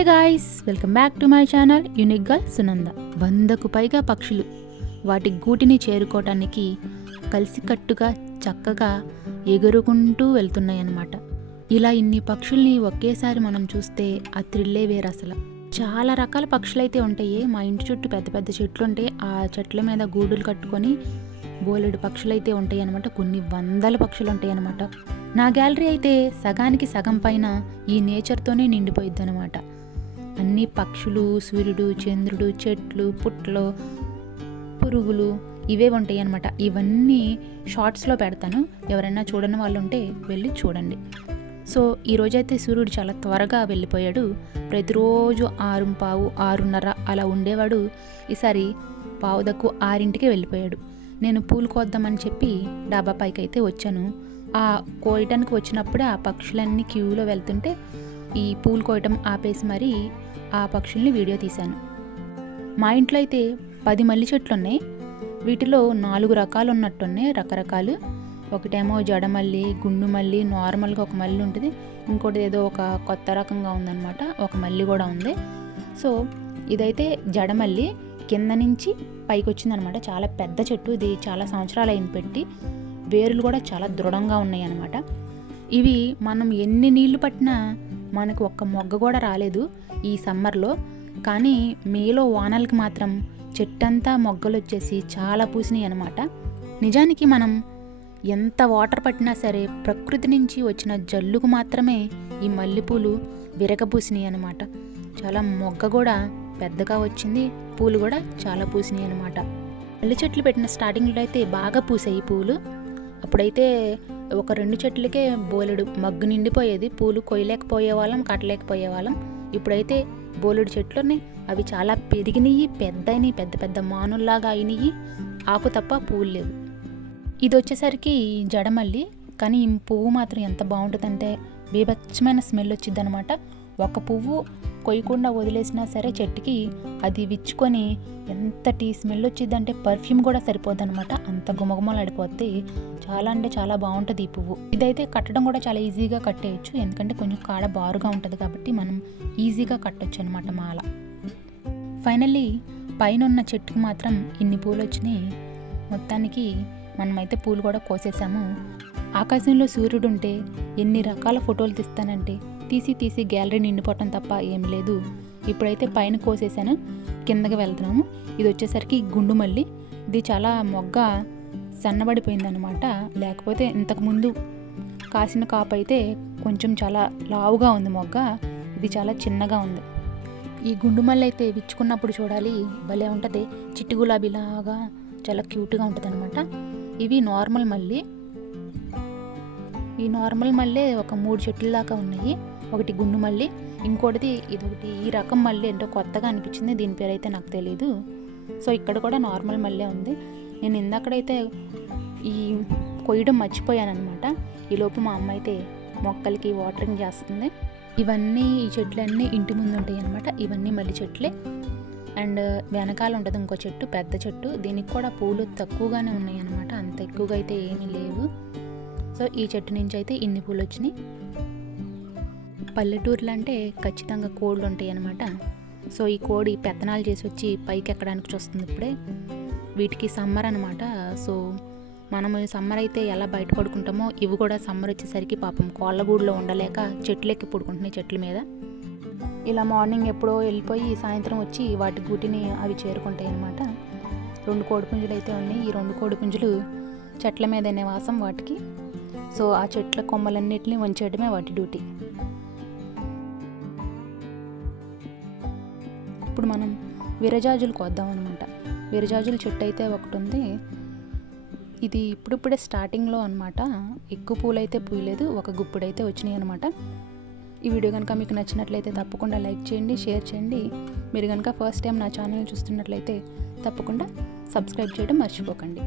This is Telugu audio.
Hey guys welcome back to my channel unique girl Sunanda వందకు పైగా పక్షులు. వాటి గూటిని చేరుకోవటానికి కలిసికట్టుగా చక్కగా ఎగురుకుంటూ వెళ్తున్నాయి అన్నమాట ఇలా ఇన్ని పక్షుల్ని ఒకేసారి మనం చూస్తే ఆ థ్రిల్లే వేరు అసలు చాలా రకాల పక్షులు అయితే ఉంటాయి. మా ఇంటి చుట్టూ పెద్ద పెద్ద చెట్లు ఉంటాయి ఆ చెట్ల మీద గూడులు కట్టుకొని బోలెడు పక్షులు అయితే ఉంటాయి అనమాట కొన్ని వందల పక్షులు ఉంటాయి అనమాట నా గ్యాలరీ అయితే సగానికి సగం పైన ఈ నేచర్తోనే నిండిపోయిద్ది అనమాట అన్ని పక్షులు సూర్యుడు చంద్రుడు చెట్లు పుట్లు పురుగులు ఇవే ఉంటాయి అనమాట ఇవన్నీ షార్ట్స్లో పెడతాను. ఎవరైనా చూడని వాళ్ళు ఉంటే వెళ్ళి చూడండి. సో ఈరోజైతే సూర్యుడు చాలా త్వరగా వెళ్ళిపోయాడు. ప్రతిరోజు ఆరు పావు ఆరున్నర అలా ఉండేవాడు. ఈసారి పావుదకు ఆరింటికి వెళ్ళిపోయాడు. నేను పూలు కోద్దామని చెప్పి డాబా పైకి అయితే వచ్చాను. ఆ కోయటానికి వచ్చినప్పుడే ఆ పక్షులన్నీ క్యూలో వెళ్తుంటే ఈ పూలు కోయటం ఆపేసి మరీ ఆ పక్షుల్ని వీడియో తీశాను. మా ఇంట్లో అయితే పది మల్లి చెట్లు ఉన్నాయి వీటిలో నాలుగు రకాలు ఉన్నట్టున్నాయి రకరకాలు. ఒకటేమో జడమల్లి గుండు మల్లి నార్మల్గా ఒక మల్లి ఉంటుంది. ఇంకోటి ఏదో ఒక కొత్త రకంగా ఉందన్నమాట. ఒక మల్లి కూడా ఉంది. సో ఇదైతే జడమల్లి కింద నుంచి పైకి వచ్చిందనమాట చాలా పెద్ద చెట్టు. ఇది చాలా సంవత్సరాలు అయిన పెట్టి. వేర్లు కూడా చాలా దృఢంగా ఉన్నాయి అన్నమాట ఇవి మనం ఎన్ని నీళ్ళు పట్టినా మనకు ఒక్క మొగ్గ కూడా రాలేదు ఈ సమ్మర్లో. కానీ మేలో వానలకి మాత్రం చెట్టంతా మొగ్గలు వచ్చేసి చాలా పూసినాయి అనమాట నిజానికి మనం ఎంత వాటర్ పట్టినా సరే ప్రకృతి నుంచి వచ్చిన జల్లుకు మాత్రమే ఈ మల్లెపూలు విరగపూసినాయి అనమాట చాలా మొగ్గ కూడా పెద్దగా వచ్చింది పూలు కూడా చాలా పూసినాయి అనమాట మల్లె చెట్లు పెట్టిన స్టార్టింగ్లో అయితే బాగా పూసాయి పూలు. అప్పుడైతే ఒక రెండు చెట్లకే బోలెడు మగ్గు నిండిపోయేది. పూలు కొయ్యలేకపోయే వాళ్ళం కట్టలేకపోయే వాళ్ళం ఇప్పుడైతే బోలెడు చెట్లు ఉన్నాయి అవి చాలా పెరిగినాయి పెద్దయినాయి పెద్ద పెద్ద మానుల్లాగా అయినాయి ఆకు తప్ప పూలు లేవు. ఇది వచ్చేసరికి జడమల్లి. కానీ ఈ పువ్వు మాత్రం ఎంత బాగుంటుందంటే బీభత్సమైన స్మెల్ వచ్చిందనమాట. ఒక పువ్వు కొయ్యకుండా వదిలేసినా సరే చెట్టుకి అది విచ్చుకొని ఎంతటి స్మెల్ వచ్చిందంటే పర్ఫ్యూమ్ కూడా సరిపోద్ది అనమాట అంత గుమగుమలాడిపోద్ది చాలా అంటే చాలా బాగుంటుంది ఈ పువ్వు. ఇదైతే కట్టడం కూడా చాలా ఈజీగా కట్టేయచ్చు. ఎందుకంటే కొంచెం కాడ బారుగా ఉంటుంది కాబట్టి మనం ఈజీగా కట్టొచ్చు అనమాట మాల. ఫైనల్లీ పైన ఉన్న చెట్టుకు మాత్రం ఇన్ని పూలు వచ్చినాయి. మొత్తానికి మనమైతే పూలు కూడా కోసేసాము. ఆకాశంలో సూర్యుడు ఉంటే ఎన్ని రకాల ఫోటోలు తీస్తానంటే తీసి తీసి గ్యాలరీ నిండిపోవటం తప్ప ఏం లేదు. ఇప్పుడైతే పైన కోసేసాను. కిందకి వెళ్తున్నాము. ఇది వచ్చేసరికి గుండు మల్లి ఇది చాలా మొగ్గ సన్నబడిపోయిందనమాట లేకపోతే ఇంతకుముందు కాసిన కాపు అయితే కొంచెం చాలా లావుగా ఉంది మొగ్గ. ఇది చాలా చిన్నగా ఉంది. ఈ గుండు మల్లి అయితే విచ్చుకున్నప్పుడు చూడాలి. భలే ఉంటుంది. చిట్టి గులాబీలాగా చాలా క్యూట్గా ఉంటుంది అనమాట ఇవి నార్మల్ మల్లి. ఈ నార్మల్ మల్లె ఒక మూడు చెట్ల దాకా ఉన్నాయి. ఒకటి గుండు మల్లి ఇంకోటిది ఇది ఒకటి ఈ రకం మల్లి ఏంటో కొత్తగా అనిపించింది దీని పేరు అయితే నాకు తెలియదు సో ఇక్కడ కూడా నార్మల్ మల్లె ఉంది. నేను ఇందాకడైతే ఈ కొయ్యడం మర్చిపోయాను అనమాట ఈలోపు మా అమ్మ అయితే మొక్కలకి వాటరింగ్ చేస్తుంది. ఇవన్నీ ఈ చెట్లన్నీ ఇంటి ముందు ఉంటాయి అనమాట ఇవన్నీ మల్లి చెట్లే. అండ్ వెనకాల ఉంటుంది ఇంకో చెట్టు పెద్ద చెట్టు. దీనికి కూడా పూలు తక్కువగానే ఉన్నాయి అనమాట అంత ఎక్కువగా అయితే ఏమీ లేవు. సో ఈ చెట్టు నుంచి అయితే ఇన్ని పూలు వచ్చినాయి పల్లెటూర్లు అంటే ఖచ్చితంగా కోళ్ళు ఉంటాయి అనమాట సో ఈ కోడి పెత్తనాలు చేసి వచ్చి పైకి ఎక్కడానికి చూస్తుంది ఇప్పుడే వీటికి సమ్మర్ అనమాట సో మనం సమ్మర్ అయితే ఎలా బయట పడుకుంటామో ఇవి కూడా సమ్మర్ వచ్చేసరికి పాపం కోళ్ళగూడులో ఉండలేక చెట్లు ఎక్కి పడుకుంటున్నాయి చెట్ల మీద. ఇలా మార్నింగ్ ఎప్పుడో వెళ్ళిపోయి సాయంత్రం వచ్చి వాటి గూటిని అవి చేరుకుంటాయి అనమాట రెండు కోడిపుంజులు అయితే ఉన్నాయి. ఈ రెండు కోడిపుంజులు చెట్ల మీద నివాసం వాటికి. సో ఆ చెట్ల కొమ్మలన్నిటిని వంచేయడమే వాటి డ్యూటీ. ఇప్పుడు మనం విరజాజులు కొద్దాం అనమాట విరజాజుల చెట్టు అయితే ఒకటి ఉంది. ఇది ఇప్పుడిప్పుడే స్టార్టింగ్లో అనమాట ఎక్కువ పూలు అయితే పూయలేదు ఒక గుప్పుడైతే వచ్చినాయి అనమాట ఈ వీడియో కనుక మీకు నచ్చినట్లయితే తప్పకుండా లైక్ చేయండి షేర్ చేయండి. మీరు కనుక ఫస్ట్ టైం నా ఛానల్ చూస్తున్నట్లయితే తప్పకుండా సబ్స్క్రైబ్ చేయడం మర్చిపోకండి.